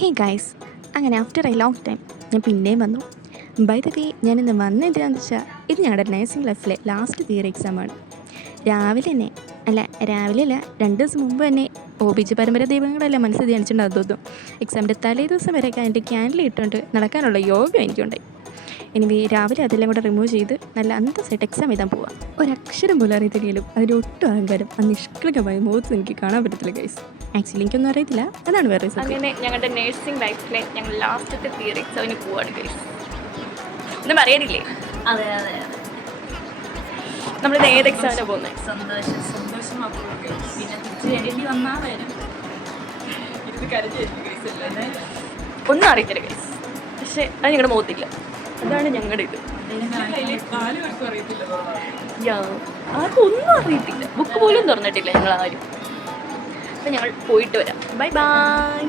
Hey guys, അങ്ങനെ after A long time ഞാൻ പിന്നെയും വന്നു. ബൈ ദ വേ, ഞാനിന്ന് വന്നത് എന്തിനാണെന്ന് വെച്ചാൽ ഇത് ഞങ്ങളുടെ നേഴ്സിംഗ് ലൈഫിലെ ലാസ്റ്റ് തിയറി എക്സാമാണ്. രാവിലെ അല്ല 2 ദിവസം മുമ്പ് തന്നെ OBG പരമ്പര ദൈവങ്ങളെല്ലാം മനസ്സിൽ ധ്യാനിച്ചിട്ടുണ്ടാകും തോന്നും. എക്സാമിൻ്റെ തലേ ദിവസം വരെയൊക്കെ അതിൻ്റെ ക്യാൻഡിൽ ഇട്ടുകൊണ്ട് നടക്കാനുള്ള യോഗം എനിക്കുണ്ടായി. ഇനി രാവിലെ അതെല്ലാം കൂടെ റിമൂവ് ചെയ്ത് നല്ല അന്തസ്സായിട്ട് എക്സാം എഴുതാൻ പോവാം. ഒരക്ഷരം പോലും അറിയത്തില്ലെങ്കിലും അതിലൊട്ടും അഹങ്കാരം ആ നിഷ്കളങ്കമായ മുഖത്ത് എനിക്ക് കാണാൻ പറ്റത്തില്ല ഗൈസ്. ആക്ച്വലി എനിക്കൊന്നും അറിയത്തില്ല, അതാണ് വേറെ. അങ്ങനെ ഞങ്ങളുടെ നേഴ്സിംഗ് ലൈഫിലെ ഞങ്ങൾ ലാസ്റ്റത്തെ തിയറി എക്സാമിന് പോവാണ് ഗൈസ്. ഒന്നും പറയാനില്ലേ? അതെ അതെ നമ്മളിത് ഏത് എക്സാമിനാണ് പോകുന്നത്? സന്തോഷം മാത്രമേ പിന്നെ തിരിച്ചു വരേണ്ടി വന്നാൽ വരും. ഇത് കരുതില്ലേ ഒന്നും അറിയത്തില്ല ഗൈസ്, പക്ഷേ അത് ഞങ്ങളുടെ മുഖത്തില്ല. അതാണ് ഞങ്ങളുടെ ഇത്. ആർക്കും ഒന്നും അറിയത്തില്ല, ബുക്ക് പോലും തുറന്നിട്ടില്ല ഞങ്ങൾ ആരും. അപ്പം ഞങ്ങൾ പോയിട്ട് വരാം. Bye bye.